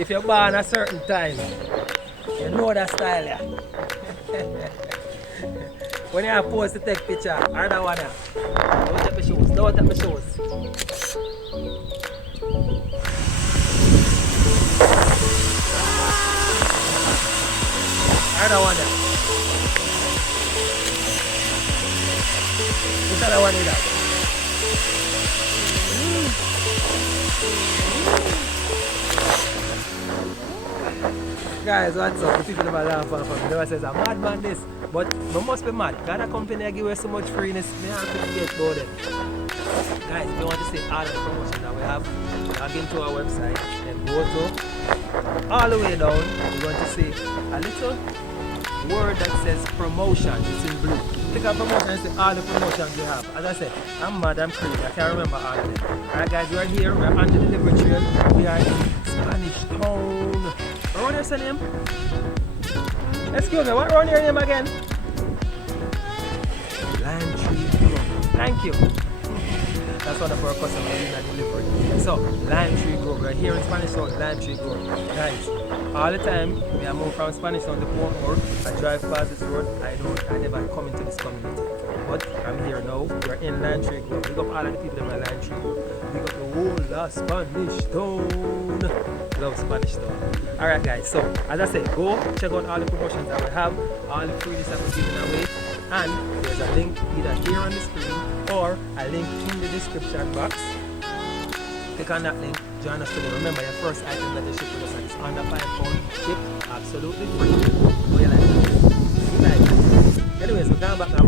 If you're born a certain time, you know that style, yeah. When you are supposed to take picture, I don't wanna. Don't take my shoes, don't take my shoes. I don't wanna. Which other one is that? Guys, what's up? The people never laugh off of me. They always say, I'm mad man this. But we must be mad. Got a company that give us so much freeness. Me have to get about it. Guys, if you want to see all the promotion that we have, log into our website and go to all the way down. You're going to see a little word that says promotion. It's in blue. Click on promotion and see all the promotions we have. As I said, I'm mad, I'm crazy. I can't remember all of them. Alright guys, we are here. We're on the delivery trail. We are in Spanish Town. What is your name? Excuse me, what around your name again? Lime Tree Grove. Thank you. That's one of our customers in our delivery. So, Lime Tree Grove. We're here in Spanish Town, Lime Tree Grove. Guys, all the time, when I move from Spanish Town to Portmore, I drive past this road, I never come into this community. But I'm here now, we're in Lime Tree Grove. We got all of the people in my Lime Tree Grove. We got the whole of Spanish Town. Love Spanish Town. Alright guys, so as I said, go check out all the promotions that we have, all the freebies that we're giving away, and there's a link either here on the screen or a link in the description box. Click on that link, join us today. Remember, your first item that you ship with us is under £5 shipped absolutely free. What do you like? Anyways, we're going back now.